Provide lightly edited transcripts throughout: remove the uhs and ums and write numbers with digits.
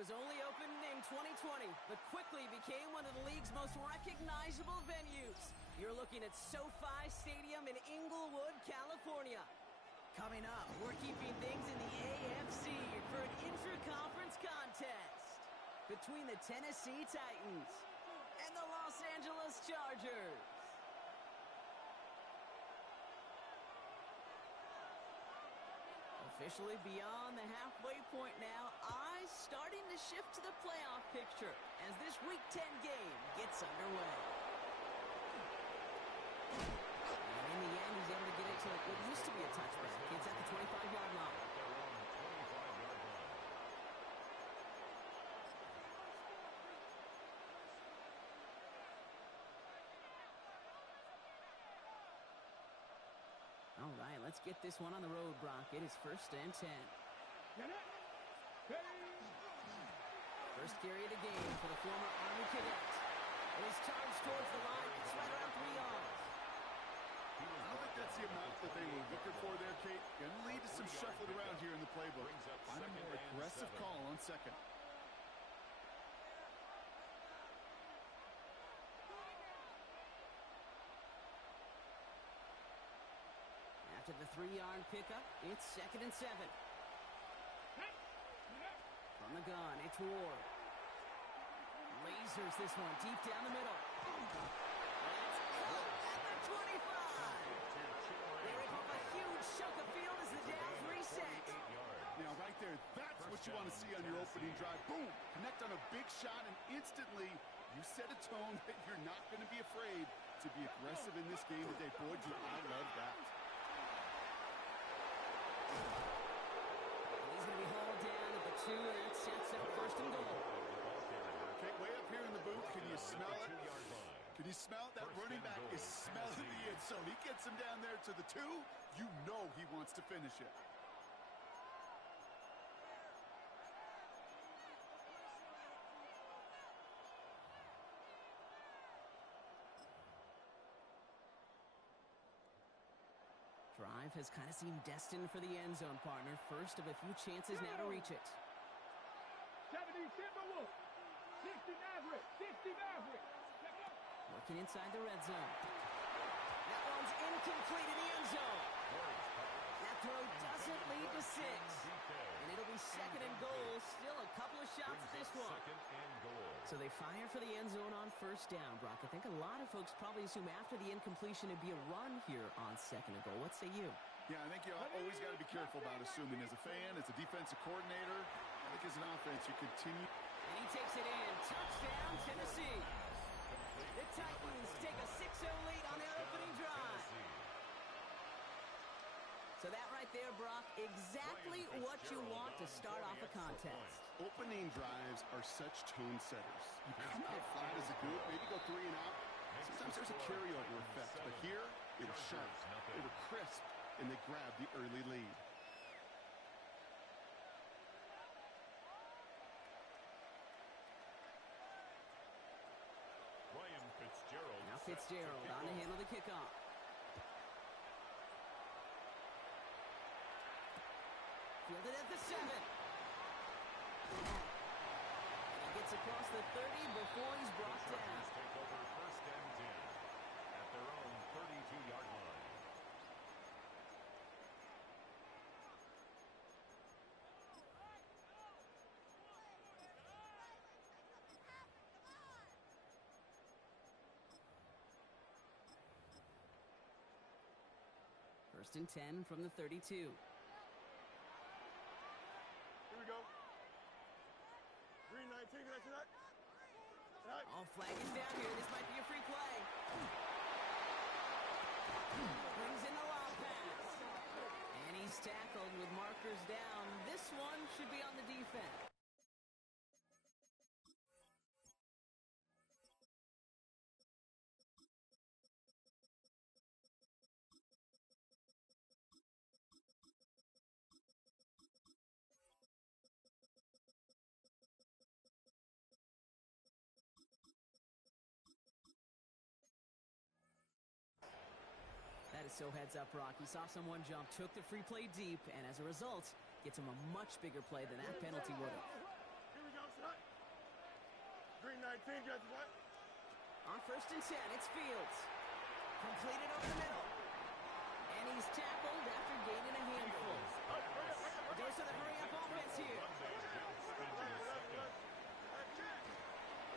was only opened in 2020, but quickly became one of the league's most recognizable venues. You're looking at SoFi Stadium in Inglewood, California. Coming up, we're keeping things in the AFC for an intra-conference contest between the Tennessee Titans and the Los Angeles Chargers. Officially beyond the halfway point now, eyes starting to shift to the playoff picture as this Week 10 game gets underway. And in the end, he's able to get it to what used to be a touchback. It's at the 25-yard line. All right, let's get this one on the road, Brock. It is 1st and 10. First carry of the game for the former Army cadet. It is charged towards the line. It's right around 3 yards. I don't think that's the amount that they were looking for there, Kate. Going to lead to some shuffling around here in the playbook. Find a more aggressive call on second. After the 3-yard pickup, it's 2nd and 7. From the gun, it's Ward. Lasers this one deep down the middle. That's caught at the 25. They rip up a huge chunk of field as the downs reset. Now, right there, that's what you want to see on your opening drive. Boom! Connect on a big shot, and instantly you set a tone that you're not going to be afraid to be aggressive in this game today. Boy, do I love that. He's going to be hauled down at the 2, and that sets up 1st and goal. Okay, way up here in the booth, can you smell it? Can you smell it? That running back is smelling the end zone. He gets him down there to the 2. You know he wants to finish it. Drive has kind of seemed destined for the end zone, partner. First of a few chances now to reach it. 70 Timberwolves, 60 Maverick, 60 Maverick. Working inside the red zone. That one's incomplete in the end zone. That throw doesn't lead to 6. And it'll be 2nd and goal. Still a couple of shots at this one. So they fire for the end zone on 1st down, Brock. I think a lot of folks probably assume after the incompletion it'd be a run here on 2nd and goal. What say you? Yeah, I think you always got to be careful about assuming. As a fan, as a defensive coordinator, I think as an offense, you continue. And he takes it in. Touchdown, Tennessee. The Titans take a 6-0 lead on their opening drive. So that right there, Brock, exactly what you want to start off a contest. Opening drives are such tone setters. You come out flat as a group, maybe go 3 and out. Sometimes there's a carryover effect, but here, they were sharp, they were crisp, and they grabbed the early lead. Now Fitzgerald on to handle the kickoff. Fielded at the 7. And he gets across the 30 before he's brought down. Take over 1st and 10 at their own 32-yard line. First and 10 from the 32. Here we go. Green 19, can I see that? Oh, flag is down here. This might be a free play. Brings in the long pass. And he's tackled with markers down. This one should be on the defense. That is so heads up, Brock. He saw someone jump, took the free play deep, and as a result, gets him a much bigger play than that penalty would have. Here we go, Green 19, guys, what? On 1st and 10, it's Fields. Completed over the middle. And he's tackled after gaining a handful. A dose of the hurry-up offense here.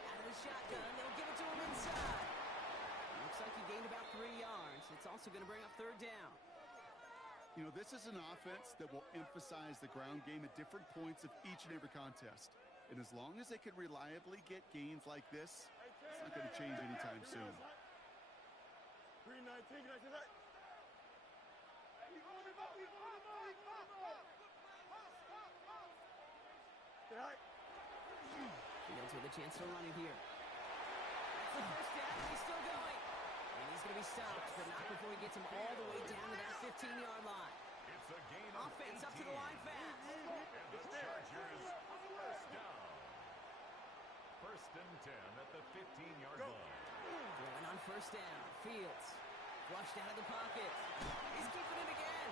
Out of the shotgun, they'll give it to him inside. Looks like he gained about 3 yards. It's also going to bring up 3rd down. You know, this is an offense that will emphasize the ground game at different points of each and every contest. And as long as they can reliably get gains like this, it's not going to change anytime soon. Green 19, guys, what? Fields with a chance to run it here. That's the 1st down, and he's still going. And he's going to be stopped, but not before he gets him all the way down to that 15-yard line. It's a gain of Offense 18. up to the line fast. And the Chargers first down. 1st and 10 at the 15-yard line. Throwing on 1st down. Fields flushed out of the pocket. He's keeping it again.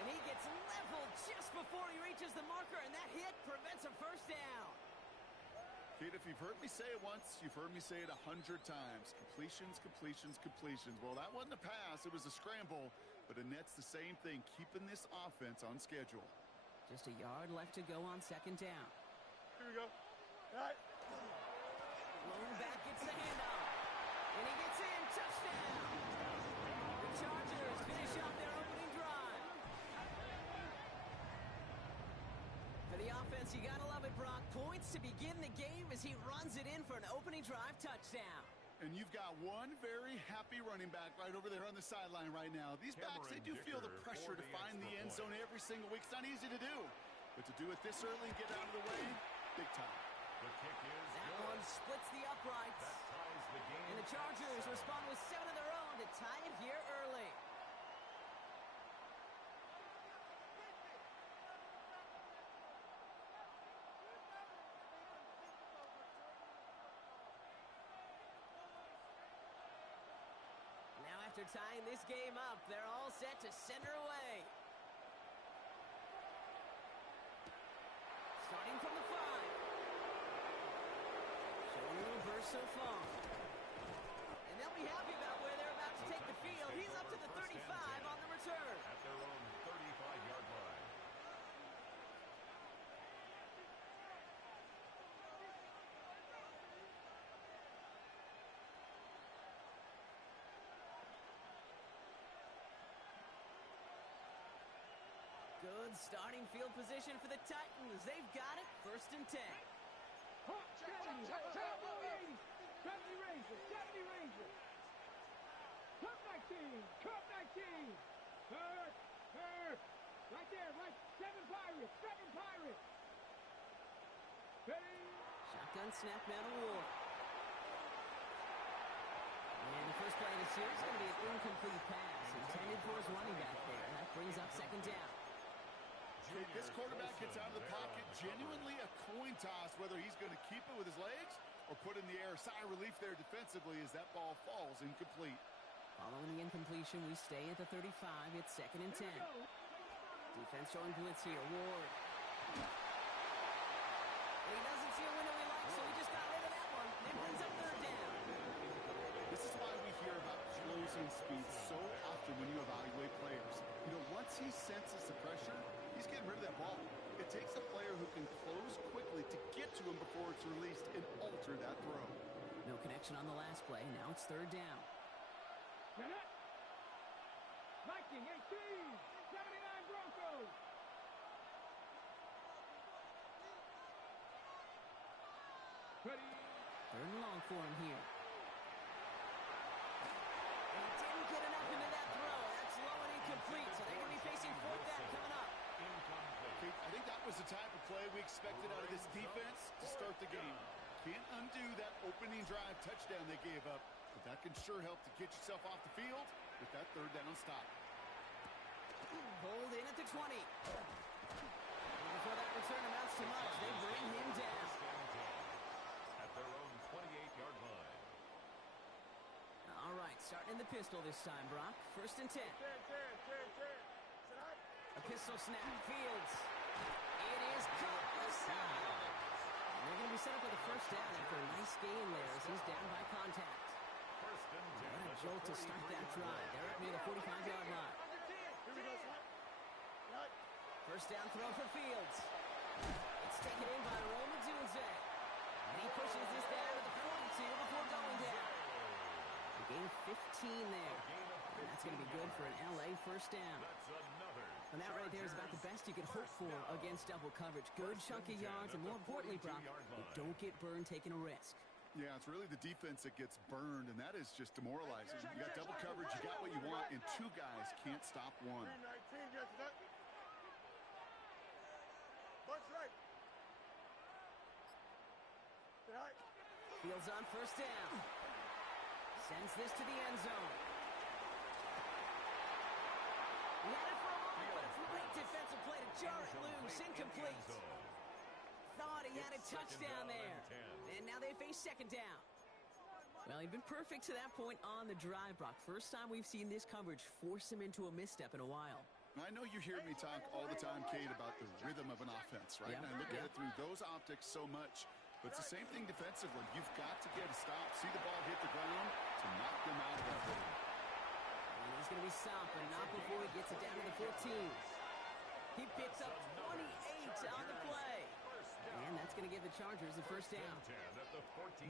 And he gets leveled just before he reaches the marker, and that hit prevents a 1st down. Kid, if you've heard me say it once, you've heard me say it 100 times. Completions, completions, completions. Well, that wasn't a pass. It was a scramble. But Annette's the same thing, keeping this offense on schedule. Just a yard left to go on 2nd down. Here we go. All right. Lone back gets the handoff. And he gets in. Touchdown. The Chargers finish off their opening drive. For the offense, you gotta love it, Brock. Points to begin the game as he runs it in for an opening drive touchdown. And you've got one very happy running back right over there on the sideline right now. These backs, they do feel the pressure to find the end zone every single week. It's not easy to do. But to do it this early and get out of the way, big time. The kick is That good. one splits the uprights. That ties the game. And the Chargers respond with 7 of their own to tie it here early. Now after tying this game up, they're all set to center away. Starting from the 5. Showing a little burst so far. And they'll be happy about where they're about to take the field. He's up to the 35 on the return. At their own 35-yard line. Good starting field position for the Titans. They've got it. 1st and 10. Hot 70, 80, 70 Razor, 70 Razor. Cup 19, Cup 19. Hurt. Right there, right. 7 Pirates, 7 Pirates. Ready? Shotgun snap now to Ward. And the first play of the series is going to be an incomplete pass intended for his running back there. That brings up 2nd down. This quarterback gets out of the pocket, genuinely a coin toss, whether he's going to keep it with his legs or put in the air. Sigh of relief there defensively as that ball falls incomplete. Following the incompletion, we stay at the 35. It's 2nd and 10. Defense showing blitz here. Ward. He doesn't see a window he likes, so he just got rid of that one. It brings up 3rd down. This is why we hear about closing speed so often when you evaluate players. You know, once he senses the pressure, he's getting rid of that ball. It takes a player who can close quickly to get to him before it's released and alter that throw. No connection on the last play. Now it's 3rd down. Nanette. Viking 18, 79 Broncos. Ready? 3rd and long for him here. And he didn't get enough into that throw. That's low and incomplete, so they're going to be facing 4th down coming up. Kate, I think that was the type of play we expected out of this defense to start the game. Can't undo that opening drive touchdown they gave up, but that can sure help to get yourself off the field with that 3rd down stop. Pulled in at the 20. And before that return amounts to much, they bring him down. At their own 28-yard line. All right, starting in the pistol this time, Brock. 1st and 10. A pistol snap. Fields. It is caught left side. And they're going to be set up with a 1st first down after a nice gain there as he's down by contact. First and 10 What a at the jolt to start that 43-yard drive. They're up near the 45-yard line. First down throw for Fields. It's taken in by Rome Odunze. And he pushes this down to the 42 before going down. A gain of 15 there. And that's going to be good for an LA first down. That's another. And that right there is about the best you can hope for against double coverage. Good chunk of yards, and more importantly, Brock, you don't get burned taking a risk. Yeah, it's really the defense that gets burned, and that is just demoralizing. You got double coverage, you got what you want, and two guys can't stop one. Fields on first down. Sends this to the end zone. He had it for a moment, but a great defensive play to jar it loose. Incomplete. Thought he had a touchdown there. And now they face second down. Well, he'd been perfect to that point on the drive, Brock. First time we've seen this coverage force him into a misstep in a while. I know you hear me talk all the time, Kate, about the rhythm of an offense, right? Yeah, And I look at it through those optics so much. But it's the same thing defensively. You've got to get a stop, see the ball hit the ground to knock them out of that rhythm. And he's going to be stopped, but not before he gets it down to the 14. He picks up 28 on the play. And that's going to give the Chargers the first down.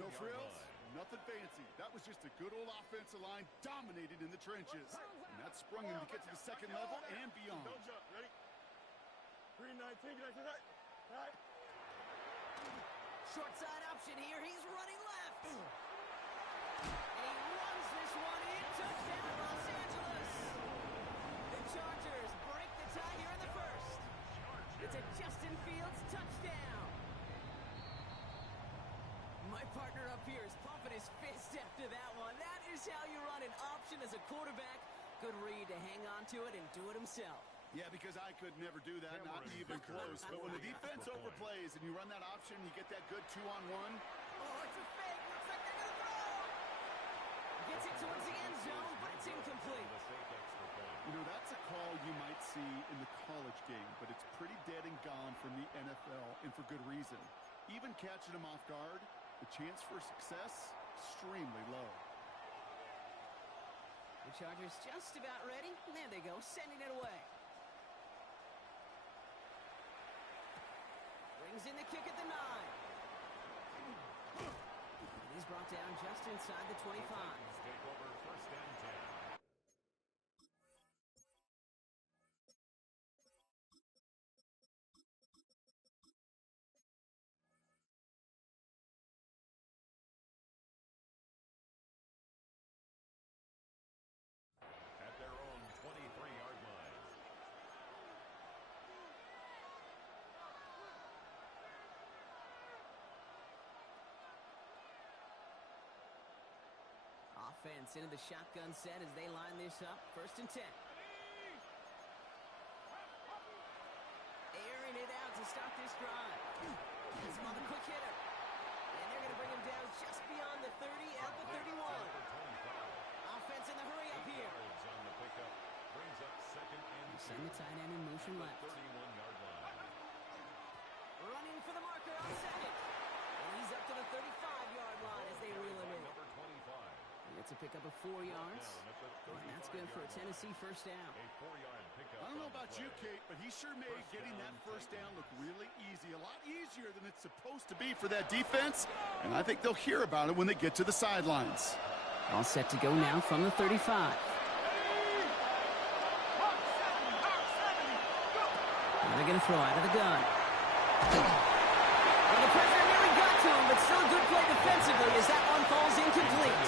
No frills, nothing fancy. That was just a good old offensive line dominated in the trenches. And that sprung him to get to the second level and beyond. Don't jump. Ready? 3-19. Get right. Short side option here. He's running left. And he runs this one in. Touchdown, Los Angeles. The Chargers break the tie here in the first. It's a Justin Fields touchdown. My partner up here is pumping his fist after that one. That is how you run an option as a quarterback. Good read to hang on to it and do it himself. Yeah, because I could never do that, not even close. But when the defense overplays and you run that option, you get that good 2-on-1. Oh, it's a fake. Looks like they're going to throw. Gets it towards the end zone, but it's incomplete. You know, that's a call you might see in the college game, but it's pretty dead and gone from the NFL, and for good reason. Even catching them off guard, the chance for success, extremely low. The Chargers just about ready. There they go, sending it away. Brings in the kick at the 9. And he's brought down just inside the 25. Take over first and 10. At their own 23-yard line. Offense into the shotgun set as they line this up. First and 10. Airing it out to start this drive. Gets him on the quick hitter. And they're going to bring him down just beyond the 30 at the 31. Offense in the hurry up here. On the pickup brings up second and Send the tight end in motion left. 31-yard line. Running for the marker on second. And he's up to the 35-yard line as they reel him in. Number 25. It's a pickup of 4 yards. And that's good for a Tennessee first down. A 4-yard pickup. I don't know on the about you, play. Kate, but he sure made getting that first down look really easy. A lot easier than it's supposed to be for that defense. And I think they'll hear about it when they get to the sidelines. All set to go now from the 35. And they're going to throw out of the gun. Well, the pressure nearly got to him, but still a good play defensively as that one falls incomplete.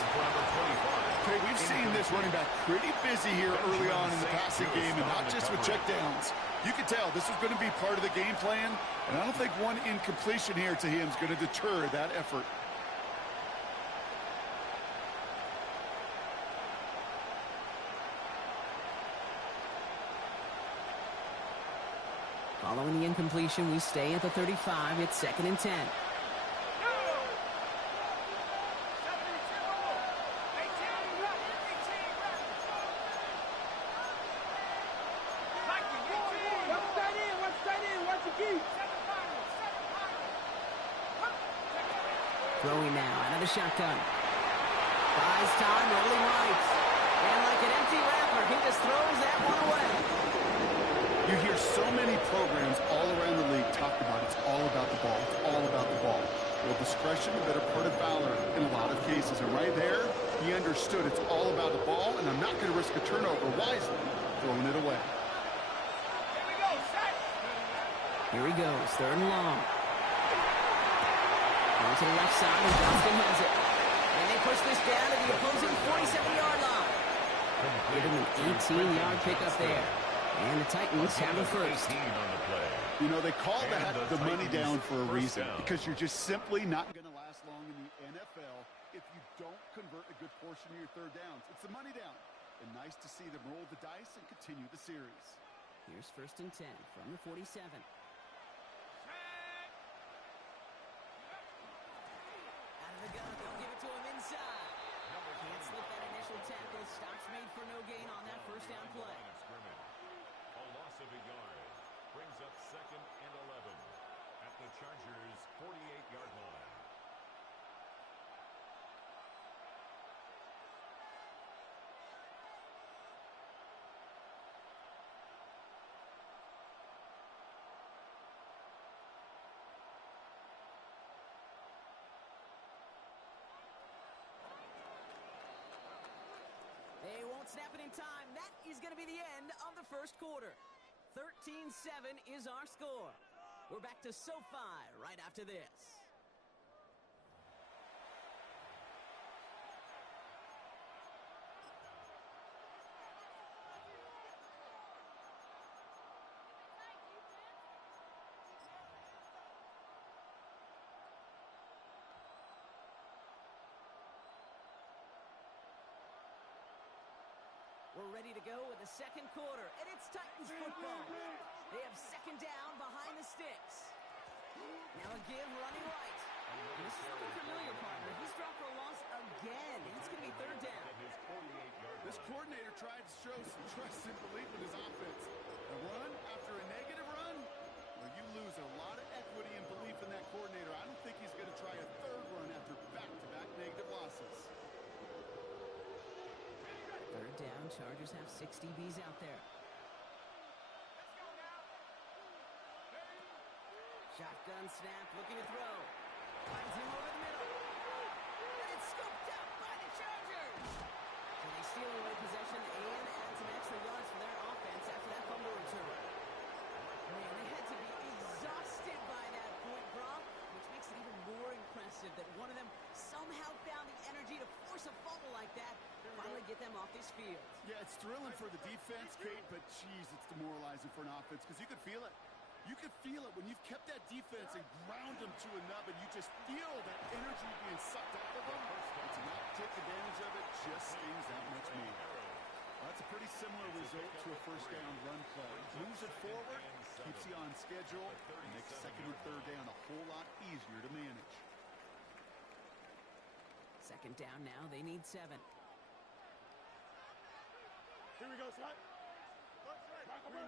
Okay, we've seen this running back pretty busy here early on in the passing game, and not just with checkdowns. You can tell this is going to be part of the game plan, and I don't think one incompletion here to him is going to deter that effort. Following the incompletion, we stay at the 35. It's second and 10. Throwing now out of the shotgun. Buys time, rolling right. And like an empty wrapper, he just throws that one away. You hear so many programs all around the league talk about it's all about the ball. It's all about the ball. Well, discretion, the better part of valor in a lot of cases. And right there, he understood it's all about the ball, and I'm not going to risk a turnover wisely, throwing it away. Here he goes, third and long. Going to the left side, and Johnston has it. And they push this down to the opposing 47-yard line. Give him an 18-yard pickup there. And the Titans have the first. You know, they call that the money down for a reason, because you're just simply not going to last long in the NFL if you don't convert a good portion of your third downs. It's the money down. And nice to see them roll the dice and continue the series. Here's 1st and 10 from the 47. Out of the gun, they'll give it to him inside. Can't slip that initial tackle. Stops made for no gain on that first down play. A loss of a yard brings up 2nd and 11 at the Chargers' 48-yard line. They won't snap it in time. That is going to be the end of the first quarter. 13-7 is our score. We're back to SoFi right after this. We're ready to go with the second quarter, and it's Titans football. They have 2nd down behind the sticks. Now a give running right. And this is looking familiar, partner. He's dropped for a loss again. It's going to be 3rd down. This coordinator tried to show some trust and belief in his offense. A run after a negative run? Well, you lose a lot of equity and belief in that coordinator. I don't think he's going to try a 3rd run after back-to-back negative losses. 3rd down, Chargers have 6 DBs out there. Shotgun snap, looking to throw. Finds him over the middle. And it's scooped up by the Chargers. So they steal away possession and add some extra yards for their offense after that fumble return. Man, they had to be exhausted by that point, Brock, which makes it even more impressive that one of them somehow found the energy to force a fumble like that, finally get them off this field. Yeah, it's thrilling for the defense, Kate, but geez, it's demoralizing for an offense because you could feel it. You could feel it when you've kept that defense and ground them to a nub, and you just feel that energy being sucked out of them. And to not take advantage of it just stings that much meat. Well, that's a pretty similar result to a 1st down run play. Moves it forward, keeps you on schedule, and makes 2nd and 3rd down a whole lot easier to manage. 2nd down now, they need 7. Here we go, Scott. That's low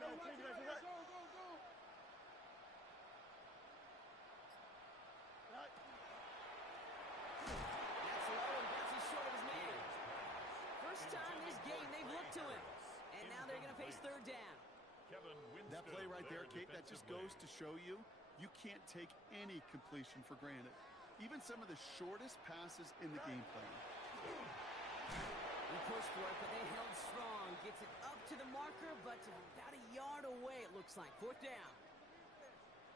and bounces short of his man. First time this game they've looked to him. And now they're going to face 3rd down. That play right there, Kate, that just goes to show you can't take any completion for granted. Even some of the shortest passes in the game plan. He pushed for it, but they held strong. Gets it up to the marker, but about a yard away, it looks like. 4th down.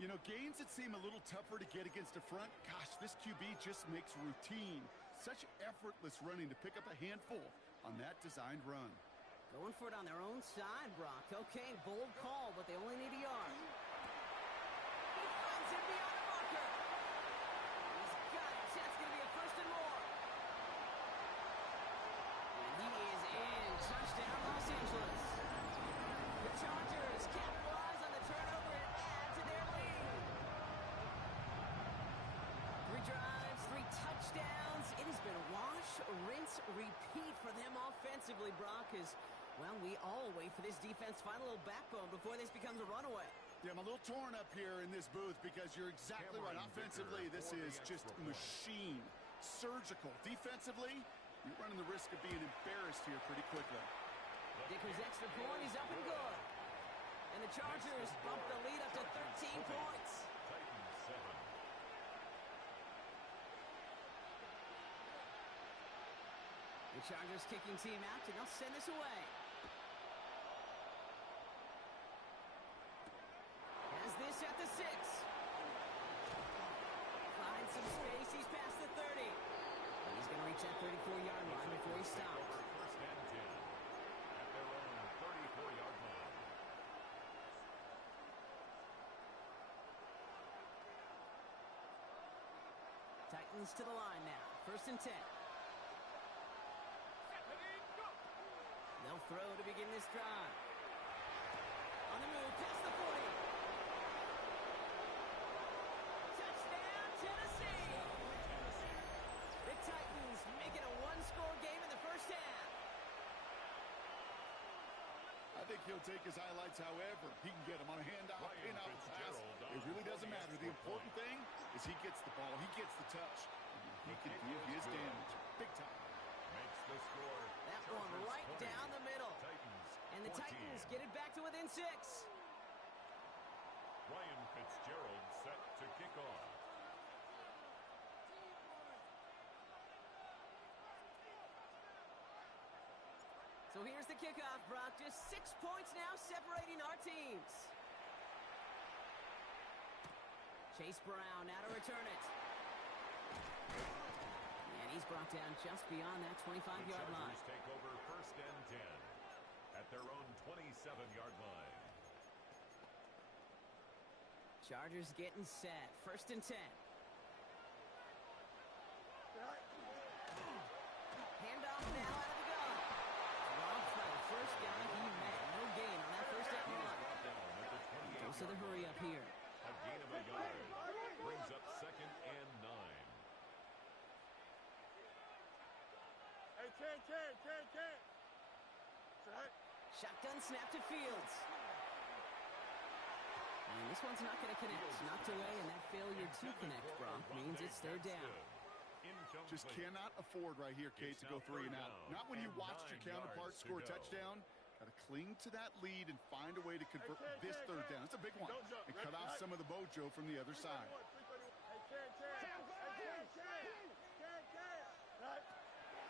You know, gains that seem a little tougher to get against the front, gosh, this QB just makes routine. Such effortless running to pick up a handful on that designed run. Going for it on their own side, Brock. Okay, bold call, but they only need a yard. He finds him beyond the marker. He's got it. That's going to be a 1st and more. And he is in. Touchdown, Los Angeles. The Chargers capitalize on the turnover and add to their lead. 3 drives, 3 touchdowns. It has been wash, rinse, repeat for them offensively, Brock, as, well, we all wait for this defense to find a little backbone before this becomes a runaway. Yeah, I'm a little torn up here in this booth because you're exactly right. Offensively, this is just a machine. Surgical. Defensively, you're running the risk of being embarrassed here pretty quickly. Dicker's extra point is up and good. And the Chargers bump the lead up to 13 points. Titans 7. The Chargers kicking team out, and they'll send this away. Has this at the 6. Finds some space. He's past the 30. And he's going to reach that 34-yard line before he stops. First and 10 at their own 34-yard line. Titans to the line now. First and 10. They'll throw to begin this drive. On the move, past the 40. Touchdown, Tennessee! The Titans make it a one-score game in the first half. I think he'll take his highlights however he can get them on a handoff, Ryan in-out pass. Fitzgerald It really doesn't matter. The important thing is he gets the ball, he gets the touch. He can do his damage big time. Makes the score. That one Chargers right 20, down the middle. Titans And the 14. Titans get it back to within 6. Ryan Fitzgerald set to kick off. So here's the kickoff, Brock. Just 6 points now separating our teams. Chase Brown now to return it. And he's brought down just beyond that 25-yard The line. Chargers take over first and 10 at their own 27-yard line. Chargers getting set. First and 10. Handoff now out of the gun. Wrong play. First down he met. No gain on that first down run. Brought down at the 28. Goes to the hurry up here. A gain of a yard. Brings up second and 9. Hey, Ken. Set. Shotgun snap to Fields. And this one's not going to connect. Knocked away, and that failure to connect, Brock, means it's third down. Just cannot afford right here, Kate, to go 3 and out. Not when you watched your counterpart score a touchdown. Got to cling to that lead and find a way to convert this third down. It's a big one. And cut off some of the mojo from the other side.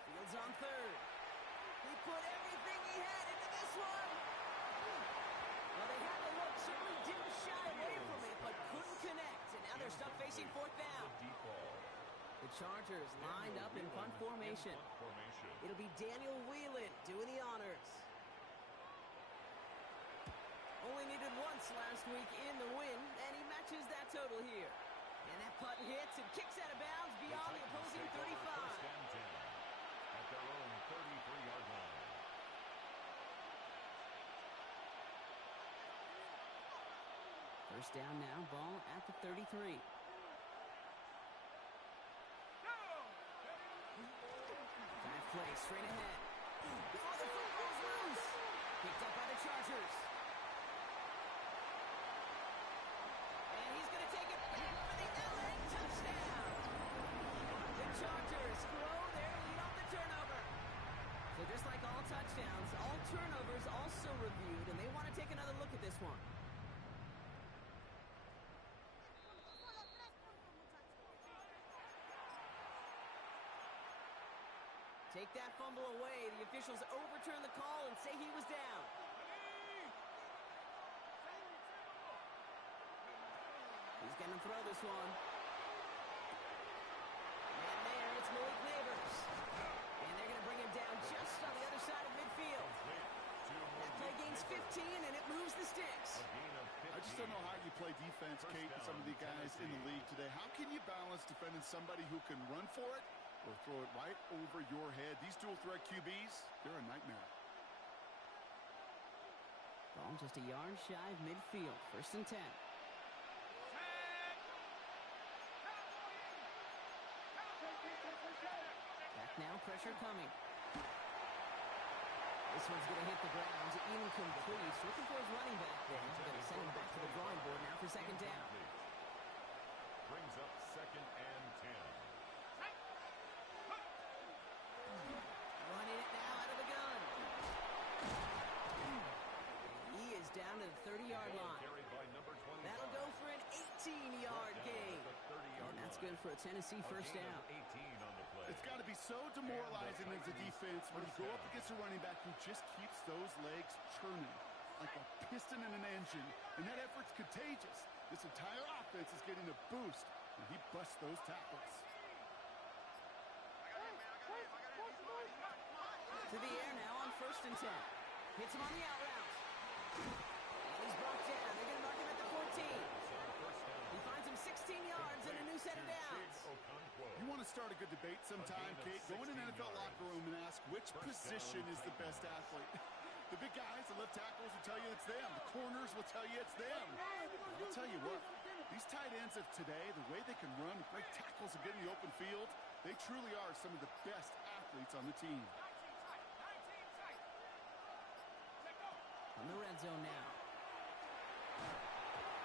Fields on third. He put everything he had into this one. Well, they had the look, certainly didn't shy away from it, but couldn't connect. And now they're stuck facing fourth down. The Chargers lined up in punt formation. It'll be Daniel Whelan doing the honors. Only needed once last week in the win, and he matches that total here. And that punt hits and kicks out of bounds beyond the opposing 35. First and 10 at their own 33-yard line. First down now, ball at the 33. Five plays straight ahead. Oh, the football's loose. Picked up by the Chargers. And he's going to take it back for the LA touchdown. The Chargers grow their lead on the turnover. So just like all touchdowns, all turnovers also reviewed, and they want to take another look at this one. Take that fumble away. The officials overturn the call and say he was down. He's going to throw this one. And there, it's Malik Neighbors. And they're going to bring him down just on the other side of midfield. That play gains 15, and it moves the sticks. I just don't know how you play defense, Kate, and some of the guys in the league today. How can you balance defending somebody who can run for it or throw it right over your head? These dual-threat QBs, they're a nightmare. Ball just a yard shy of midfield. First and 10. Back now, pressure coming. This one's going to hit the ground, incomplete. Looking for his running back there. Going to send him back to the drawing board now for second down. Brings up second and 10. Running it now out of the gun. He is down to the 30-yard line. Carried by number 25. That'll go for an 18-yard gain. And that's good for a Tennessee first down. 18 on the play. It's got to be so demoralizing as a defense when you go up against a running back who just keeps those legs churning like a piston in an engine, and that effort's contagious. This entire offense is getting a boost, and he busts those tackles. To the air now on 1st and 10. Hits him on the out route. And he's brought down. They're going to mark him at the 14. He finds him 16 yards and a new set of downs. You want to start a good debate sometime, Kate? Go in an NFL locker room and ask which position is the best athlete. The big guys, the left tackles will tell you it's them. The corners will tell you it's them. I'll tell you what, these tight ends of today, the way they can run, break tackles, and get in the open field, they truly are some of the best athletes on the team. On the red zone now.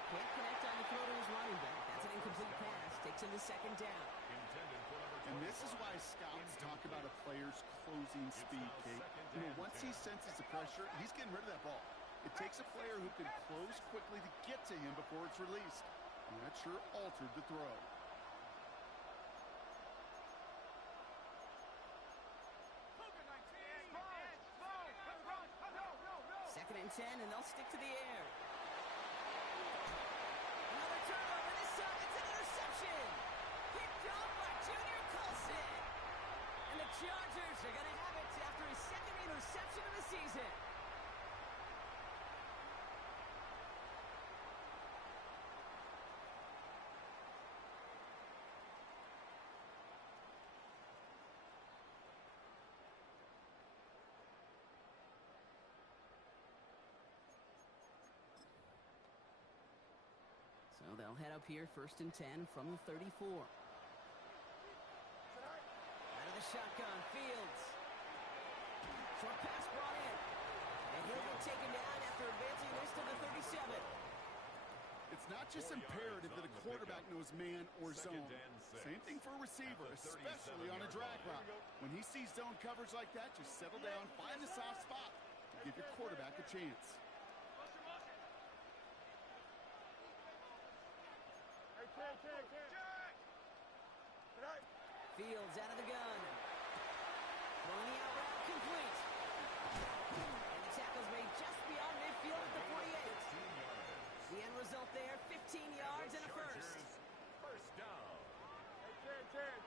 Can't connect on the throw to his running back. That's an incomplete pass. Takes him to second down. And this is why scouts talk about a player's closing speed, Kate. You know, once he senses the pressure, he's getting rid of that ball. It takes a player who can close quickly to get to him before it's released. And that sure altered the throw. Second and 10, and they'll stick to the air. Another turnover. This time it's an interception. Picked off by Junior Colson. And the Chargers are going to have it after his second interception of the season. So they'll head up here 1st and 10 from the 34. Out of the shotgun, Fields. Short pass brought in. And he'll get taken down after advancing this to the 37. It's not just imperative that a quarterback knows man or zone. Same thing for a receiver, especially on a drag route. When he sees zone coverage like that, just settle down, find the soft spot, and give your quarterback a chance. Fields out of the gun. Throwing the out route complete. And the tackle's made just beyond midfield at the 48. The end result there, 15 yards and a first. First down.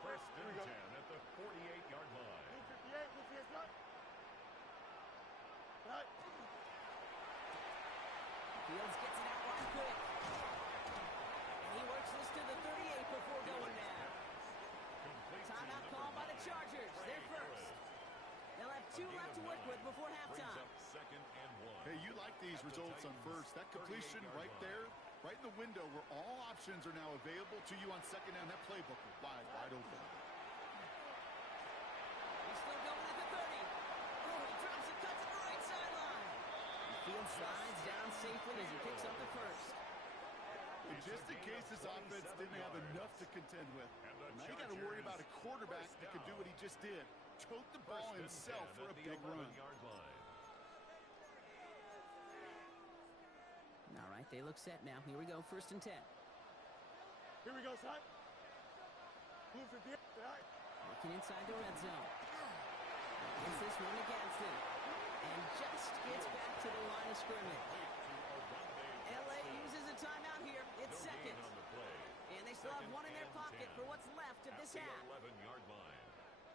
First and 10 at the 48-yard line. Fields gets it out wide quick. And he works this to the 38 before going down. Timeout call by the Chargers. They're first. They'll have 2 left to work with before halftime. Second and 1. Hey, you like these results on first. That completion right there, right in the window where all options are now available to you on second down. That playbook is wide open. He's still going at the 30. Oh, he drops it, cuts to the right sideline. Fields slides down safely as he picks up the first. And just in case this offense didn't have enough to contend with, now you got to worry about a quarterback that could do what he just did. Tote the ball himself for a big run. All right, they look set now. Here we go, 1st and 10. Here we go, son. Move to the right. Looking inside the red zone. Gets this one to Gadsden. And just gets back to the line of scrimmage. LA uses a timeout here. It's second. And they still have one in their pocket for what's left of this half. 11-yard line.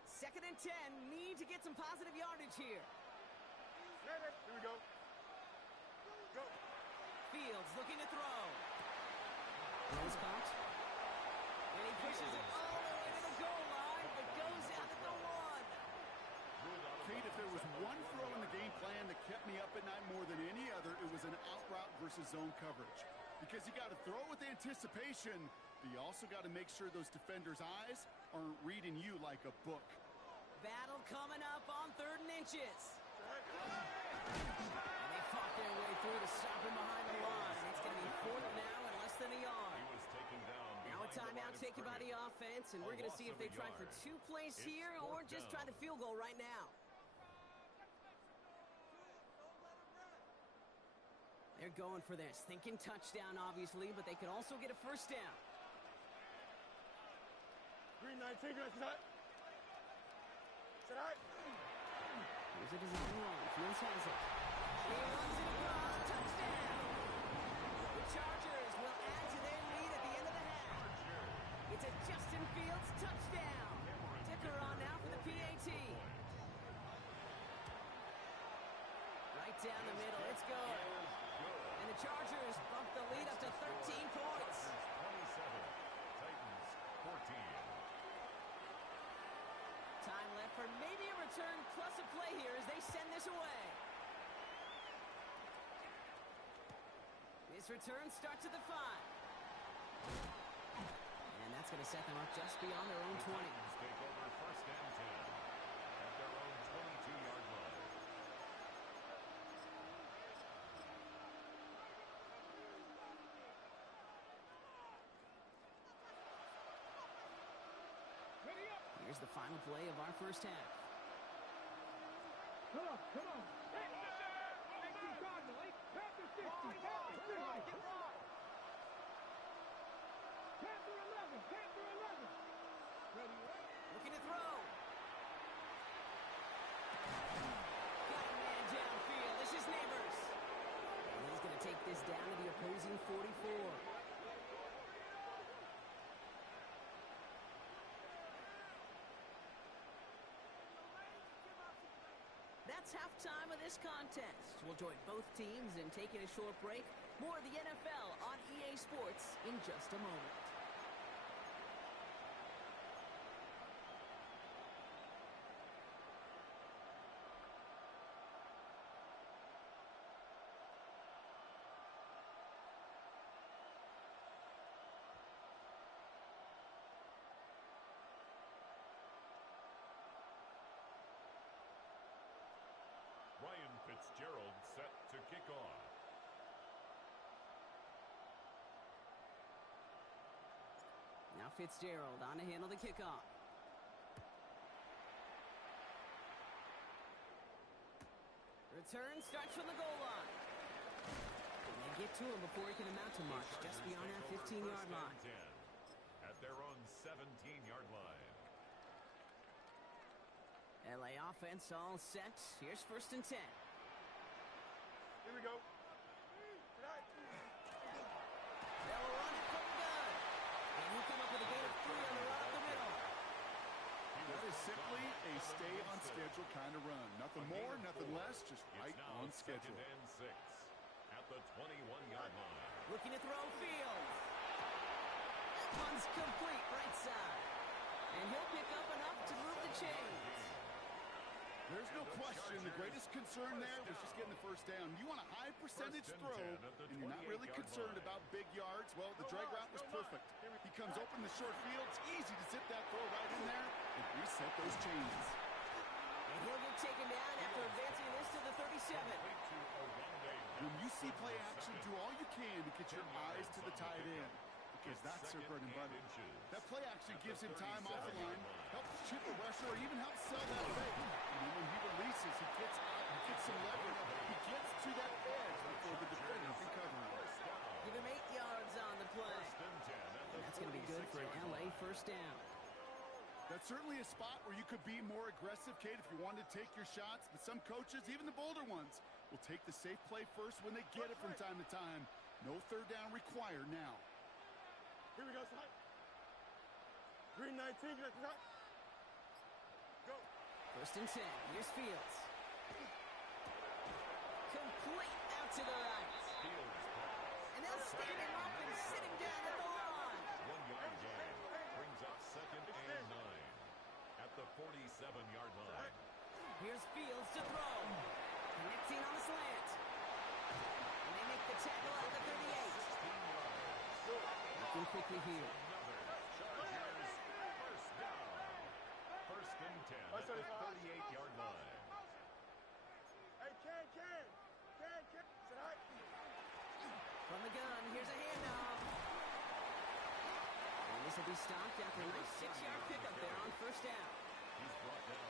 2nd and 10. Need to get some positive yardage here. Here we go. Go. Fields looking to throw. Throws caught. And he pushes it all the way to the goal line, but goes out at the 1. Kate, if there was one throw in the game plan that kept me up at night more than any other, it was an out route versus zone coverage. Because you got to throw with anticipation, but you also got to make sure those defenders' eyes aren't reading you like a book. Battle coming up on 3rd and inches. And they fought their way through to stop him behind the line. It's going to be fourth now and less than a yard. He was taken down. Now a timeout taken by the offense, and we're going to see if they try for 2 plays here or just try the field goal right now. They're going for this, thinking touchdown, obviously, but they could also get a first down. Green 19, that's not. Tonight. Here's a design run. Fields has it. He runs it across. Touchdown. The Chargers will add to their lead at the end of the half. It's a Justin Fields touchdown. Ticker on now for the PAT. Right down the middle. It's good. And the Chargers bump the lead up to 13 points. 27. Titans 14. Time left for maybe a return plus a play here as they send this away. This return starts at the 5. And that's going to set them up just beyond their own 20. Titans take over first and 10 at their own 22-yard line. Ready up. Here's the final play of our first half. Come on, come on. Hey, 18 Cardinal, 8, Panther 60, Panther 60. Panther 11, Panther 11. Ready, ready. Looking to throw. Got a man downfield. This is Neighbors. And he's going to take this down to the opposing 44. That's halftime of this contest. We'll join both teams in taking a short break. More of the NFL on EA Sports in just a moment. Ryan Fitzgerald set to kick off. Now Fitzgerald on to handle the kickoff. Return starts from the goal line. And they get to him before he can amount to much, just beyond that 15-yard line. 10 at their own 17-yard line. LA offense all set. Here's first and 10. Here we go. Tonight. They'll run it from the gun. And he'll come up with a gain of 3 on the run up the middle. That is simply a stay-on-schedule kind of run. Nothing more, nothing less, just right It's now on schedule. second and 6 at the 21-yard line. Looking to throw Fields. That one's complete right side. And he'll pick up enough to move the chains. There's no question. The greatest concern there was just getting the first down. You want a high percentage throw, and you're not really concerned about big yards. Well, the drag route was perfect. He comes open the short field. It's easy to zip that throw right in there and reset those chains. And he'll get taken down after advancing this to the 37. When you see play action, do all you can to get your eyes to the tight end, because that's their bread and butter. That play action gives him time off the line, helps chip a rusher, or even helps sell that fake. And then when he releases, he gets out, he gets some leverage. He gets to that edge before the defender can cover him. Give him 8 yards on the play. And that's going to be good for an LA first down. That's certainly a spot where you could be more aggressive, Kate, if you wanted to take your shots. But some coaches, even the bolder ones, will take the safe play first when they get it from time to time. No third down required now. Here we go, son. Green 19, that's not. Go. First and 10. Here's Fields. Complete out to the right. And they'll stand him up and sit him down at the line. 1-yard gain brings up second and 9 at the 47-yard line. Here's Fields to throw. Connecting on the slant. And they make the tackle at the 38. Looking quickly here. First down. First and 10 at the 38-yard line. gun. Here's a handoff. And this will be stopped after a nice 6-yard pickup there on first down.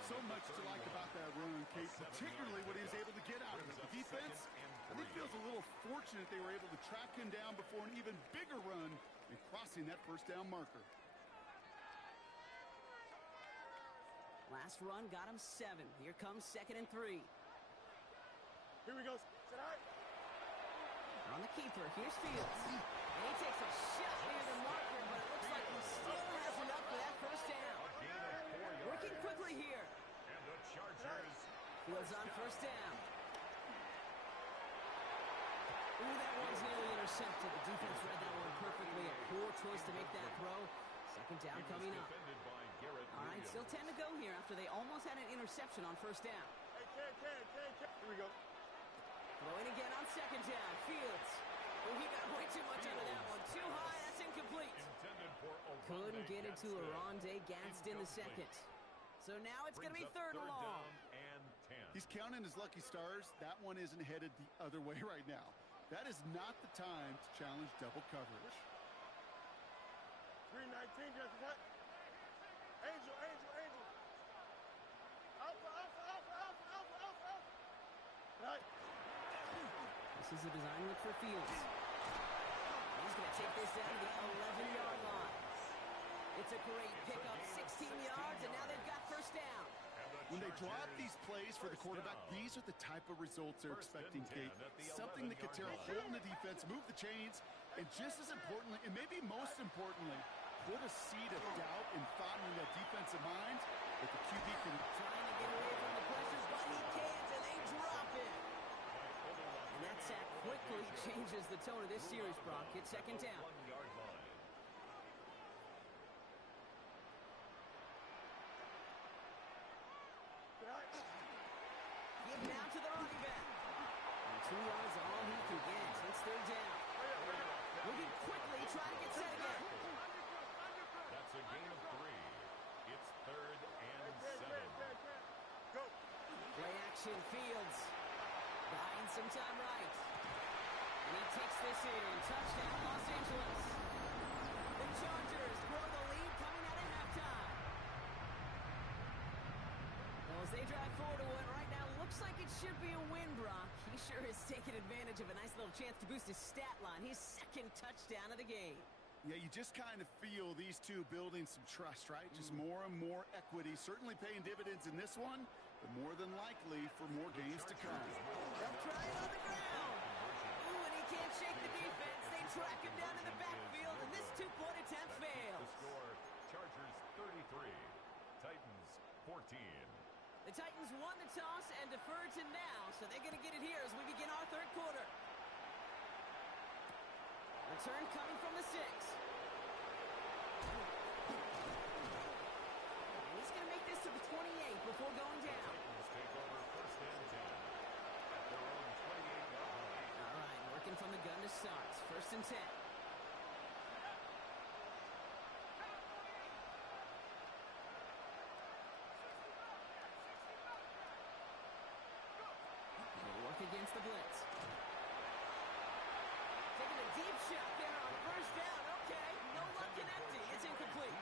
So much to like about that run, Kate, particularly what he was able to get out of it. The defense, I think, feels a little fortunate they were able to track him down before an even bigger run and crossing that first down marker. Last run got him 7. Here comes 2nd and 3. Here we go. Sit high. On the keeper, here's Fields. And he takes a shot near the marker, but it looks like he still has enough for that first down. Working quickly here. And the Chargers. Fields on first down. Ooh, that one's nearly intercepted. The defense read that one perfectly. A poor choice to make that throw. Second down coming up. All right, still 10 to go here after they almost had an interception on first down. Hey, Ken. Here we go. Throwing again on second down. Fields. Oh, he got way too much out of that one. Too high. That's incomplete. Couldn't get it to Oronde Gadsden the second. So now it's going to be third and long. And 10. He's counting his lucky stars. That one isn't headed the other way right now. That is not the time to challenge double coverage. 319, just what? Angel. Alpha. Right. This is a design look for Fields. He's going to take this down to the 11-yard line. It's a great pickup, 16 yards, and now they've got first down. When they draw up these plays for the quarterback, these are the type of results they're expecting, Kate. Something that could tear a hole in the defense, move the chains, and just as importantly, and maybe most importantly, put a seed of doubt and thought in that defensive mind that the QB can... Trying to get away from the pressure, but he can't, and they drop it. And that sack quickly changes the tone of this series, Brock. It's second down. 1-yard line. Give now to the running back. And 2 yards are all he can get. It's third down. Looking quickly, trying to get set again. That's a gain of 3. It's 3rd and 7. Go. Play action, Fields. Buying some time right. And he takes this in. Touchdown, Los Angeles. The Chargers grow the lead coming out of halftime. Well, as they drive forward to what right now looks like it should be a win, Brock. He sure has taken advantage of a nice little chance to boost his stat line. His second touchdown of the game. Yeah, you just kind of feel these two building some trust, right? Just more and more equity. Certainly paying dividends in this one, but more than likely for more games to come. They'll try it on the ground. Ooh, and he can't shake the defense. They track him down in the backfield, and this two-point attempt The fails. score, Chargers 33, Titans 14. The Titans won the toss and deferred to now, so they're going to get it here as we begin our third quarter. Return coming from the 6. And he's going to make this to the 28 before going down. Titans take over 1st and 10 at their own 28-yard line. All right, working from the gun to start. 1st and 10. They work against the blitz. Taking a deep shot there on first down. Okay, no luck connecting. It's incomplete.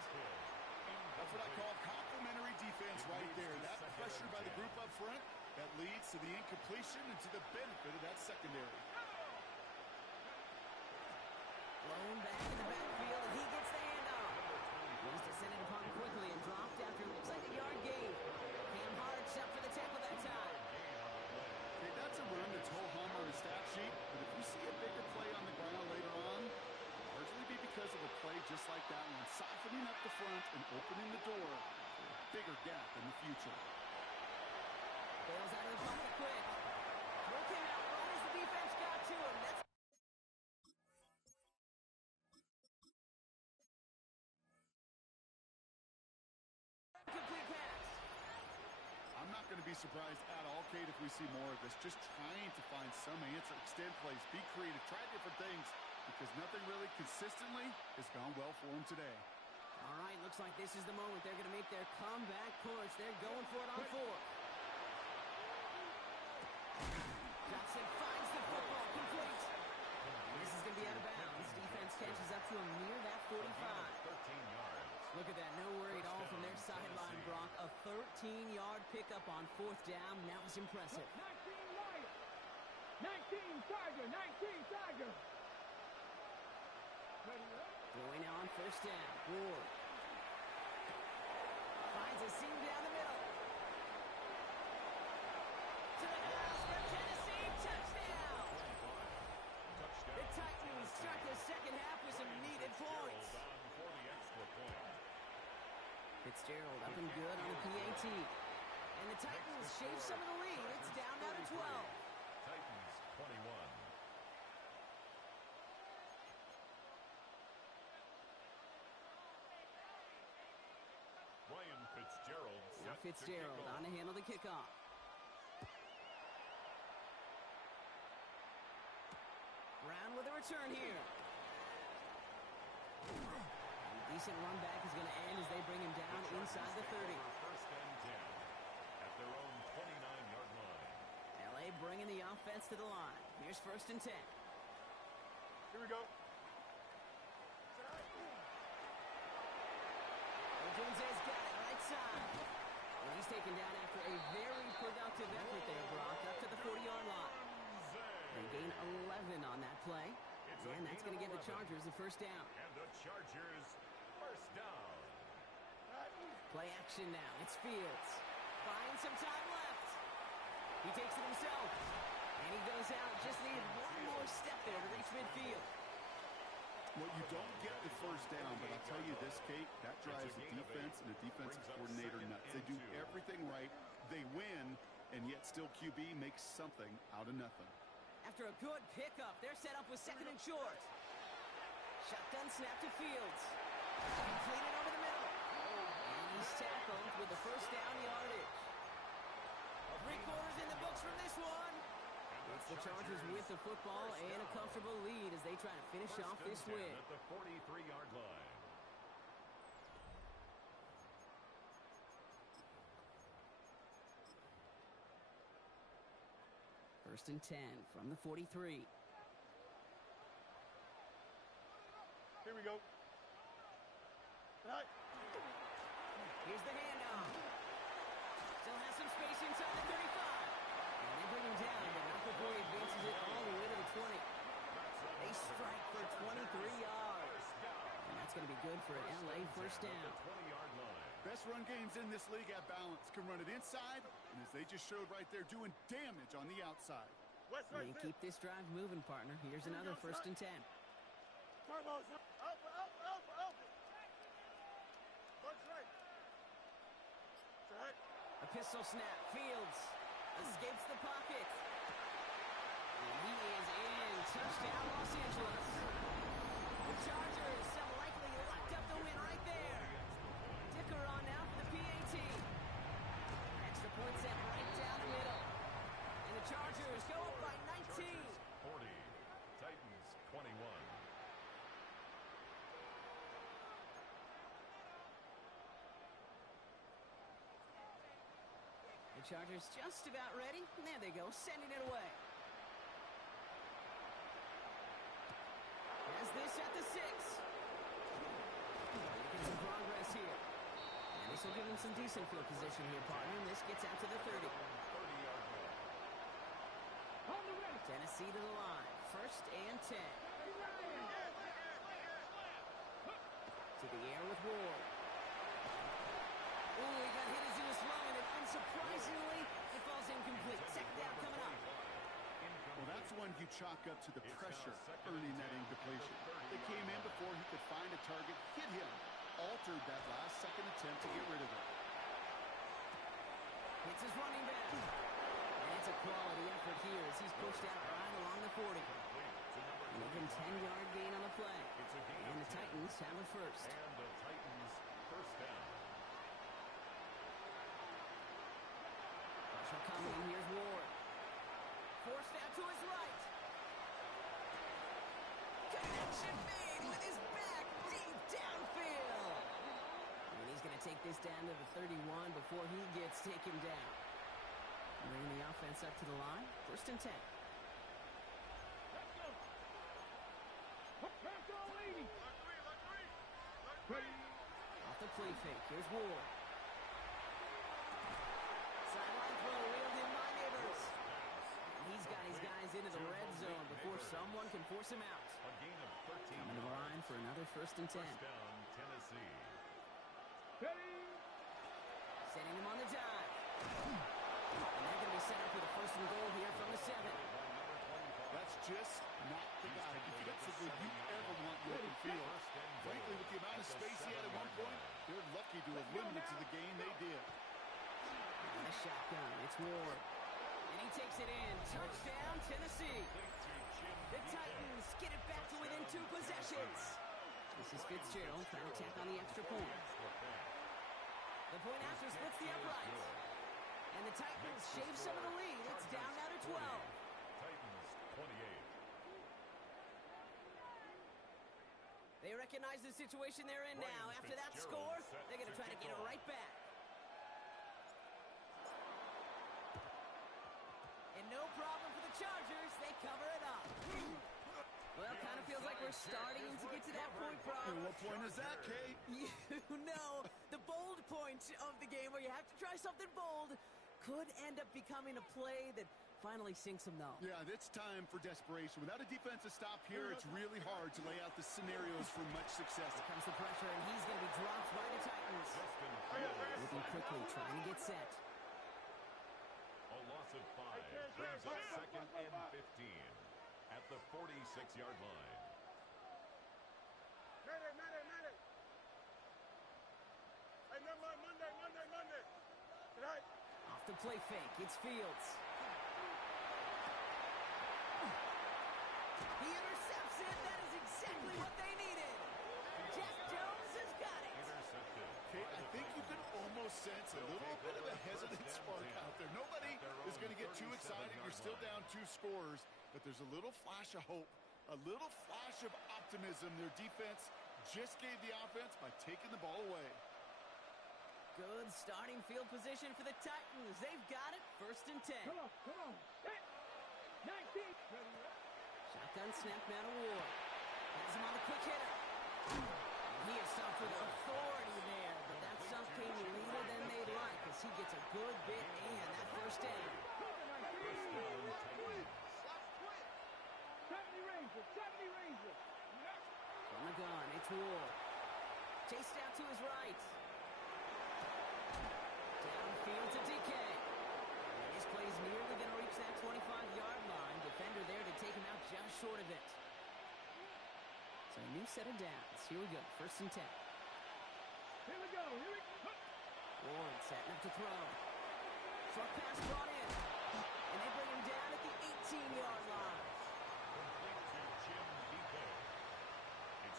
That's what I call complimentary defense right there. That pressure by the group up front, that leads to the incompletion and to the benefit of that secondary. Blown back in the backfield, and he gets the handoff. He's descended upon quickly and dropped after looks like a yard gain. Cam Hart's up for the tackle that time. Okay, that's a run that's ho-hum on the stat sheet, but if we see a bigger play on the ground later on, it'll largely be because of a play just like that one, softening up the front and opening the door for a bigger gap in the future. Bails out of the pocket quick. Throw came out right as the defense got to him. That's complete pass. I'm not going to be surprised at all, Kate, if we see more of this. Just trying to find some answer, extend plays, be creative, try different things, because nothing really consistently has gone well for him today. All right, looks like this is the moment they're going to make their comeback push. They're going for it on 4. Johnson finds the football complete. And this is going to be be out of bounds. Defense catches up to him near that 45. 13 yards. Look at that. No worry at all from their sideline, Brock. A 13-yard pickup on fourth down. That was impressive. 19 Lions. 19 Tiger. 19 Tiger. Going on first down. Ward finds a seam down the middle. To the house for Tennessee. Touchdown. The Titans start the second half with some needed points. For the extra point. Fitzgerald up and good on the PAT. And the Titans shave some of the lead. It's down now to 12. Titans 21. Ryan Fitzgerald. Now Fitzgerald on to handle the kickoff. Brown with a return here. Decent run back is going to end as they bring him down inside the 30. First and 10 at their own 29-yard line. LA bringing the offense to the line. Here's first and 10. Here we go. Odunze's got it right side. Well, he's taken down after a very productive effort there, Brock, up to the 40-yard line. They gain 11 on that play. And that's going to give the Chargers the first down. And the Chargers first down. Play action now. It's Fields. Finds some time left. He takes it himself. And he goes out. Just needed one more step there to reach midfield. Well, you don't get the first down, but I'll tell you this, Kate, that drives the defense and the defensive coordinator nuts. They do everything right. They win, and yet still QB makes something out of nothing. After a good pickup, they're set up with second and short. Shotgun snap to Fields. Completed over the middle. And he's tackled with the first down yardage. 3/4 in the books from this one. It's the Chargers with the football and a comfortable lead as they try to finish off this win. At the 43-yard line. First and 10 from the 43. Here we go. Right. Here's the handoff. Still has some space inside the 35. And they bring him down, but not before he advances it all the way to the 20. They strike for 23 yards. And that's going to be good for an LA first down. 20-yard line. Best run games in this league at balance. Can run it inside, and as they just showed right there, doing damage on the outside. West right And there. keep this drive moving, partner. Here's another first and 10. Carlos, up. Bunch right. Right. A pistol snap. Fields escapes the pocket. And he is in. Touchdown, Los Angeles. The Chargers have likely locked up the win right there. Dicker on now for the PAT. Extra point set right down the middle. And the Chargers go up by 19. 40. Titans 21. The Chargers just about ready. And there they go, sending it away. Has this at the 6. Making some progress here. And this will give him some decent field position here, partner. And this gets out to the 30. 30-yard line. On the way. Tennessee to the line. First and 10. To the air with Ward. Ooh, he got hit as he was throwing it. Unsurprisingly, it falls incomplete. Second down coming up. Well, that's one you chalk up to the pressure earning that incompletion. They came in before he could find a target, hit him, altered that last second attempt to get rid of it. Hits his running back. And it's a quality effort here as he's pushed out right along the 40. Even 10-yard gain on the play. And the Titans have a first. And the Titans first down. Pressure coming. Here's Ward. Forced out to his right. Connection made with his back deep downfield. And he's going to take this down to the 31 before he gets taken down. Bringing the offense up to the line. First and 10. Pass all 80. Ready. Off the play fake. Here's Ward. Sideline throw reeled in by Neighbors. And he's got his guys into the red zone before someone can force him out. A gain of 13 Coming to the line for another 1st and 10. First down, Tennessee. Ready. Sending him on the dive. And they're going to be set up with a 1st and goal here from the 7. That's just not the guy defensively you ever want in the open field. Frankly, with the amount of space he had at one point, they're lucky to have limited to the game they did. And the shotgun. It's Ward. And he takes it in. Touchdown, Tennessee. The Titans get it back to within 2 possessions. This is Fitzgerald trying to tack on the extra point. The point after splits the uprights. And the Titans shave some of the lead. It's down now to 12. Titans 28. They recognize the situation they're in now. After that score, they're going to try to get it right back. And no problem for the Chargers. They cover it up. Well, kind of feels like we're starting to get to that point, Brock. And what point is that, Kate? You know, the bold point of the game where you have to try something bold could end up becoming a play that finally sinks them, though. Yeah, it's time for desperation. Without a defensive stop here, it's really hard to lay out the scenarios for much success. Here comes the pressure, and he's going to be dropped by the Titans. Looking quickly, trying to get set. A loss of 5 brings up 2nd and 15 at the 46-yard line. Monday. Hey, never mind, Monday. Tonight. Off the play fake, it's Fields. He intercepts it. That is exactly what they needed. Jack Jones has got it. Intercepted. Kate, I think you can almost sense a little bit of a hesitant spark out there. Nobody is going to get too excited. You're still down 2 scores, but there's a little flash of hope, a little flash of optimism. Their defense just gave the offense by taking the ball away. Good starting field position for the Titans. They've got it. 1st and 10. Come on. Set. 19. Ready. Shotgun snap now to Ward. Has him on the quick hitter. And he is stuffed with authority there, but that stuff came later than they'd like as he gets a good bit and that 1st down. 70 Rangers. From the gun, it's Ward. Chased out to his right. Downfield to DK. And his play's nearly going to reach that 25-yard line. Defender there to take him out just short of it. So a new set of downs. Here we go. 1st and 10. Here we go. Ward setting up to throw. Short pass brought in. And they bring him down at the 18-yard line.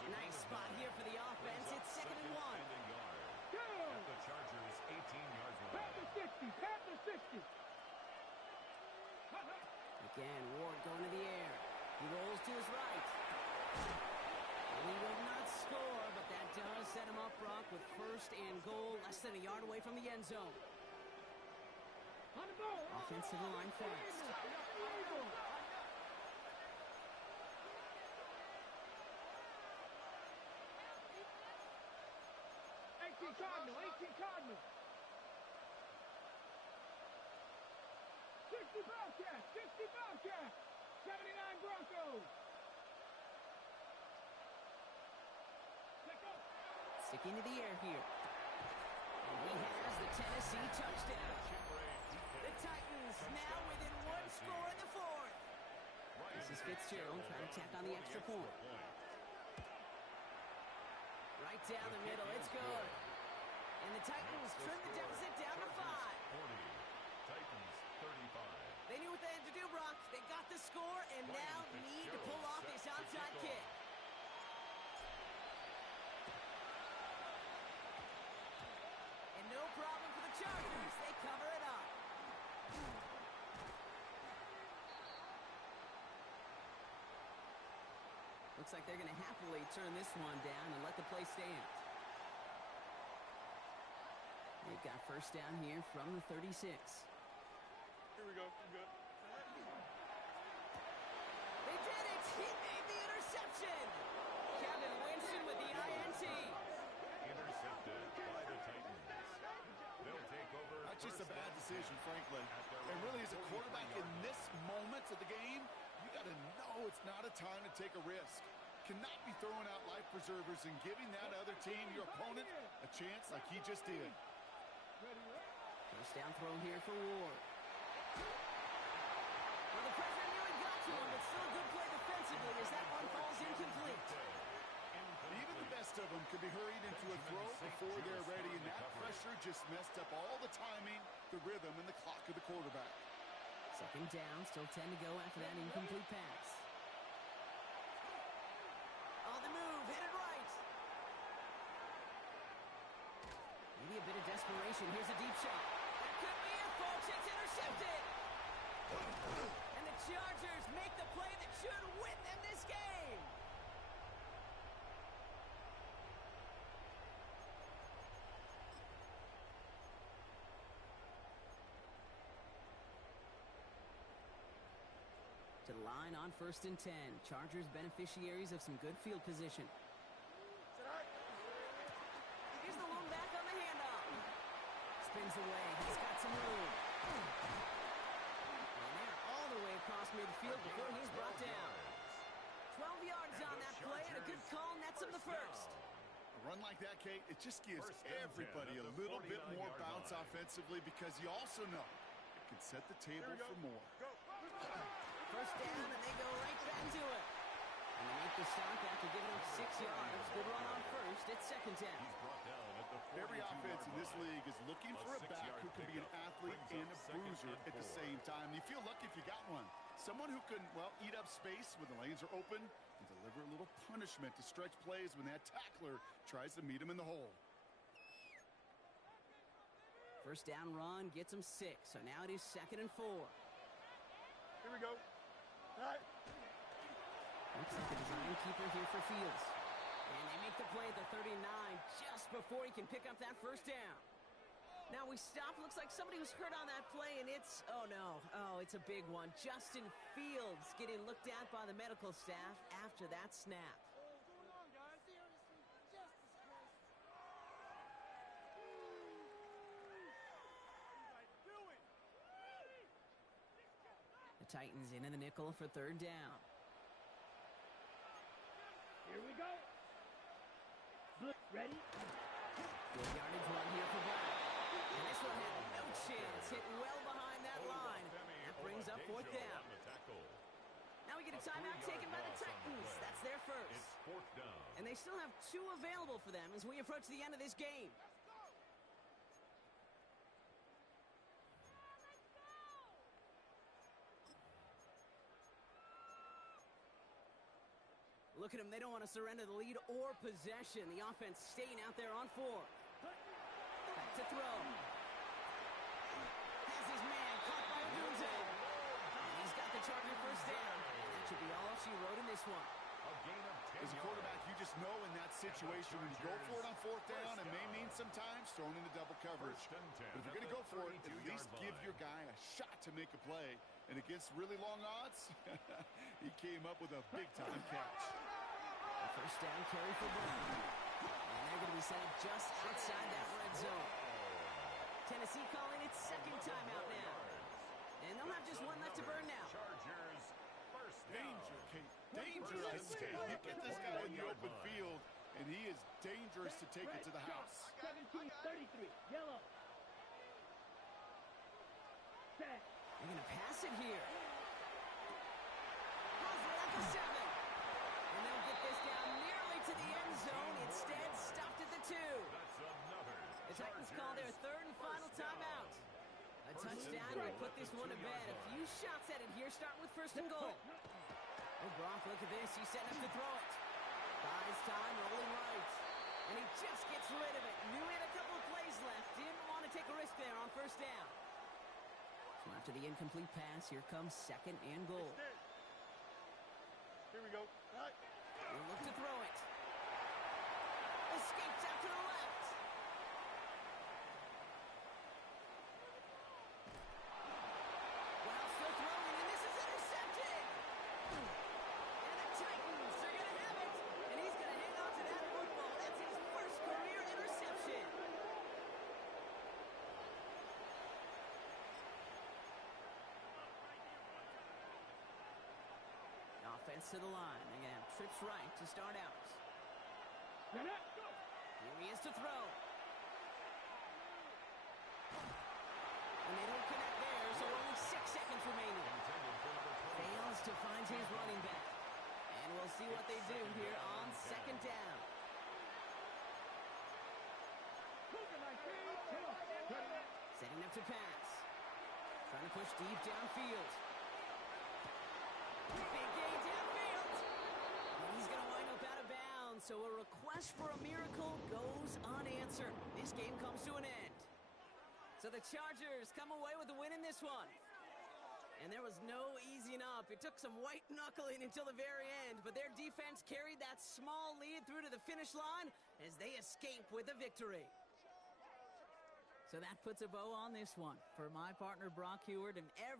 Nice spot here for the offense. It's 2nd and 1. Go. At the Chargers' 18-yard line. Pat the 60. Again, Ward going to the air. He rolls to his right. And he will not score, but that does set him up, Brock, with 1st and goal, less than a yard away from the end zone. On the ball. Offensive line fast. 18 Cardinals. 60 Bobcats. 79 Broncos. Sticking to the air here. And he has the Tennessee touchdown. The Titans now within 1 score in the 4th. This is Fitzgerald trying to tack on the extra point. Right down the middle, it's good. And the Titans trim the deficit down to 5. 40. Titans 35. They knew what they had to do, Brock. They got the score and now need to pull off this outside kick. And no problem for the Chargers. They cover it up. Looks like they're going to happily turn this one down and let the play stand. They've got 1st down here from the 36. Here we go. They did it! He made the interception! interception. Kevin Winston with the INT. Intercepted by the Titans. They'll take over. That's just a first bad and decision, 10 frankly. at their And really, as a 43 quarterback in yard this moment of the game, you got to know it's not a time to take a risk. Cannot be throwing out life preservers and giving that other team, your opponent, a chance like he just did. First down throw here for Ward. Well, the pressure nearly got to him, but still a good play defensively as that one falls incomplete. Even the best of them can be hurried into a throw before they're ready, and that pressure just messed up all the timing, the rhythm, and the clock of the quarterback. Second down, still 10 to go after that incomplete pass. On the move, hit it right. Maybe a bit of desperation. Here's a deep shot. That could be it, folks. It's intercepted. And the Chargers make the play that should win them this game. To the line on 1st and 10. Chargers beneficiaries of some good field position. Here's the lone back on the handoff. Spins away. He's got some room. And they're all the way across midfield before he's brought down. 12 yards on that play and a good call nets him the first. A run like that, Kate, it just gives everybody a little bit more bounce offensively because you also know it can set the table for more. First down, and they go right back to it. And they make the stop after giving up 6 yards. Good run on first. It's second down. He's brought down at the Every offense in this league is looking for a back who can be an athlete and a bruiser at the same time. You feel lucky if you got one. Someone who can, well, eat up space when the lanes are open and deliver a little punishment to stretch plays when that tackler tries to meet him in the hole. First down run gets him 6. So now it is 2nd and 4. Here we go. Looks like a design keeper here for Fields. And they make the play at the 39 just before he can pick up that first down. Now we stop. Looks like somebody was hurt on that play, and it's, oh no. Oh, it's a big one. Justin Fields getting looked at by the medical staff after that snap. What's going on, guys? Seriously, Jesus Christ. What are you guys doing? The Titans into the nickel for 3rd down. Here we go. Blitz ready? Good yardage run here for Brown. And this one had no chance. Hit well behind that line. That brings up 4th down. Now we get a timeout taken by the Titans. That's their first. It's 4th down. And they still have 2 available for them as we approach the end of this game. Look at them. They don't want to surrender the lead or possession. The offense staying out there on 4. Back to throw. Has his man caught by Odunze. And he's got the Charger first down. That should be all she wrote in this one. A gain of 10 As a quarterback, you just know in that situation when you go for it on 4th down, it may mean sometimes thrown into double coverage. First and 10 But if you're going to go for it, at least give your guy a shot to make a play. And against really long odds, he came up with a big-time catch. The first down carry for Brown. And they're going to be set up just outside that red zone. Tennessee calling its 2nd timeout now. And they'll have just 1 left to burn now. Chargers first down. Danger, Kate. Dangerous. You get this guy in the open field, and he is dangerous to take it to the house. 17-33, yellow. Set. They're going to pass it here. Hosler at the 7. And they'll get this down nearly to the end zone. Instead, stopped at the 2. That's another. The Titans call their 3rd and final timeout. A touchdown will put this one to bed. A few shots at it here, starting with 1st and goal. Oh, Brock, look at this. He's setting up to throw it. Buys time, rolling right. And he just gets rid of it. Knew he had a couple of plays left. Didn't want to take a risk there on 1st down. So after the incomplete pass, here comes 2nd and goal. Here we go. He'll look to throw it. Escapes out to the left. Well, still throwing, and this is intercepted. And the Titans are going to have gets to the line. Again, trips right to start out. Here he is to throw. And they don't connect there, so only 6 seconds remaining. Fails to find his running back. And we'll see what they do here on second down. Setting up to pass. Trying to push deep downfield. Big gain downfield. And he's going to wind up out of bounds. So a request for a miracle goes unanswered. This game comes to an end. So the Chargers come away with the win in this one. And there was no easing up. It took some white knuckling until the very end, but their defense carried that small lead through to the finish line as they escape with a victory. So that puts a bow on this one. For my partner, Brock Heward, and every